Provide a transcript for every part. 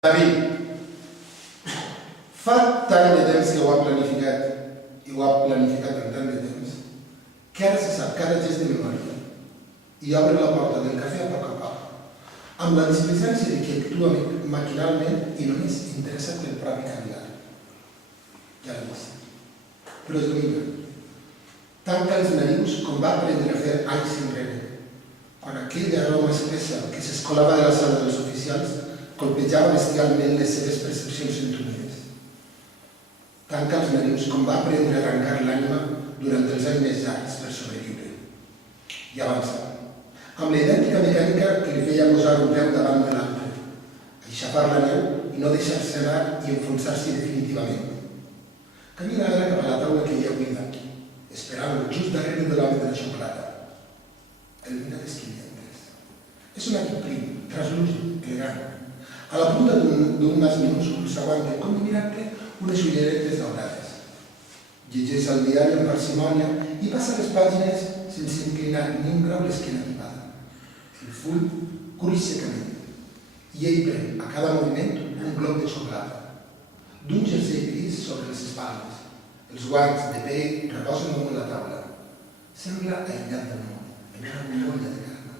David, fa tant de temps que ho ha planificat, i ho ha planificat en tant de temps, que ara se sap cada gest de memòria i obre la porta del cafè a poc, amb la displicència de qui actua maquinalment i només interessat pel propi caviar. Ja l'he vist. Però es domina. Tanca els narius com va aprendre a fer anys enrere, quan aquella aroma espessa que s'escolava de la sala dels oficials colpejava bestialment les seves percepcions entumides. Tanca els narius com va aprendre a arrencar l'ànima durant els anys més llargs per sobreviure. I avança, amb la idèntica mecànica que li feia posar un peu davant de l'altre, aixafar la neu i no deixar-se anar i enfonsar-s'hi definitivament. Camina ara cap a la taula que hi ha buida, esperant just darrere de l'home de la xocolata. El mira les clientes. És un equip prim, translúcid, elegant. A la punta d'un nas minúscul s'aguanta, com de miracle, unes ulleretes daurades. Llegeix el diari amb parsimònia i passa les pàgines sense inclinar ni un grau l'esquena tipada. El full cruix secament i ell pren a cada moviment un glob de xocolata. D'un jersei gris sobre les espaldes. Els guants de pell reposen damunt la taula. Sembla aïllat del món, en una bombolla de carme.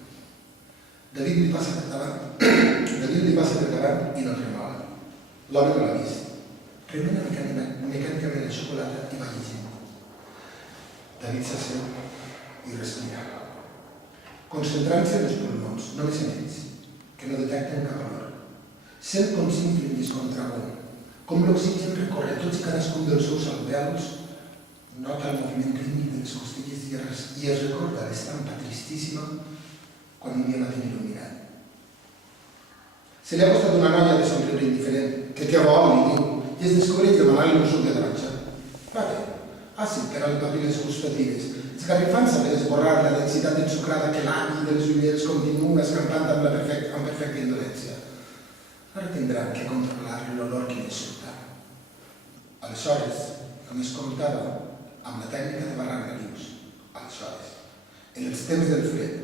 David li passa per davant i no tremola. L'home no l'ha vist. Remena mecànicament la xocolata i va llegint. David s'asseu i respira. Concentrant-se en els pulmons, només en ells, que no detecten cap olor. Sent com s'inflen i es contrauen, com l'oxigen recorre tots i cadascun dels seus alveols, nota el moviment rítmic de les costelles i es recorda l'estampa tristíssima quan un dia va tenir un mirall. Se li ha costat una noia de somriure indiferent, que què vol, li diu, i es descobreix demanant-li un suc de taronja. Va bé, àcid per a les papil·les gustatives, esgarrifant-se per esborrar la densitat ensucrada que l'avi de les ulleres continua escampant amb perfecta indolència. Ara tindran que controlar l'olor que li surta. Aleshores, només comptava amb la tècnica de barrar narius. Aleshores, en els temps del fred,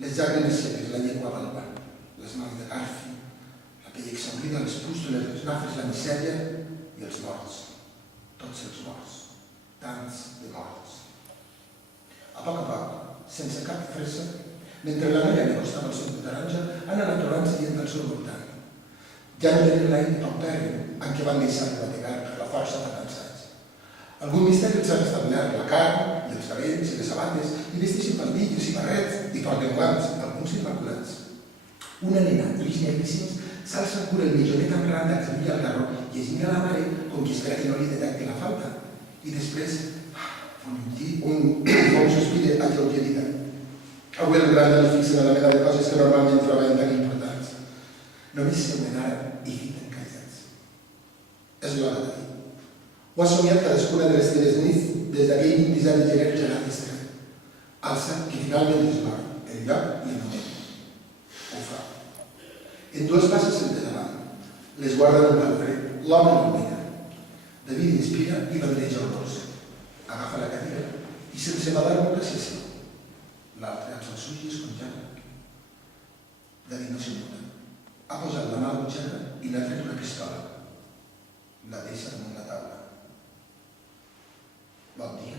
les llàgrimes seques, la llengua balba, les mans de garfi, la pell exhaurida, les pústules, les nafres, la misèria i els morts. Tots els morts. Tants de morts. A poc, sense cap fressa, mentre la noia li acostava el suc de taronja, han anat trobant-se dient al seu voltant. Ja no tenen l'aire paupèrrim en què van deixar de bategar per la força de cansats. Algun misteri els ha establert la carn i els cabells i les sabates i vesteixen faldilles i barrets i porten guants, alguns immaculats. Una nena d'ulls negríssims s'alça cura el mitjonet amb randa que brilla al garró i es mira a la mare com qui espera que no li detecti la falta. I després, un sospir alleugerida. Avui el gran li fixa la mena de coses que normalment troben tan importants. Només seuen ara i fiten callats. És l'hora de dir. Ho has somiat cadascuna de les teves nits des d'aquell 27 de gener gelat i estret. Alça que finalment és l'hora, el lloc i el moment. Ho fa. En dues passes se'n té davant. Les guarda en un palfre. L'home no mira. David inspira i bandeja el cos. Agafa la cadira i sense badar-lo s'asseu. L'altre alça els ulls i es congela. David no s'immuta. Ha posat la mà a la butxaca i n'ha tret una pistola. La deixa damunt la taula. Bon dia.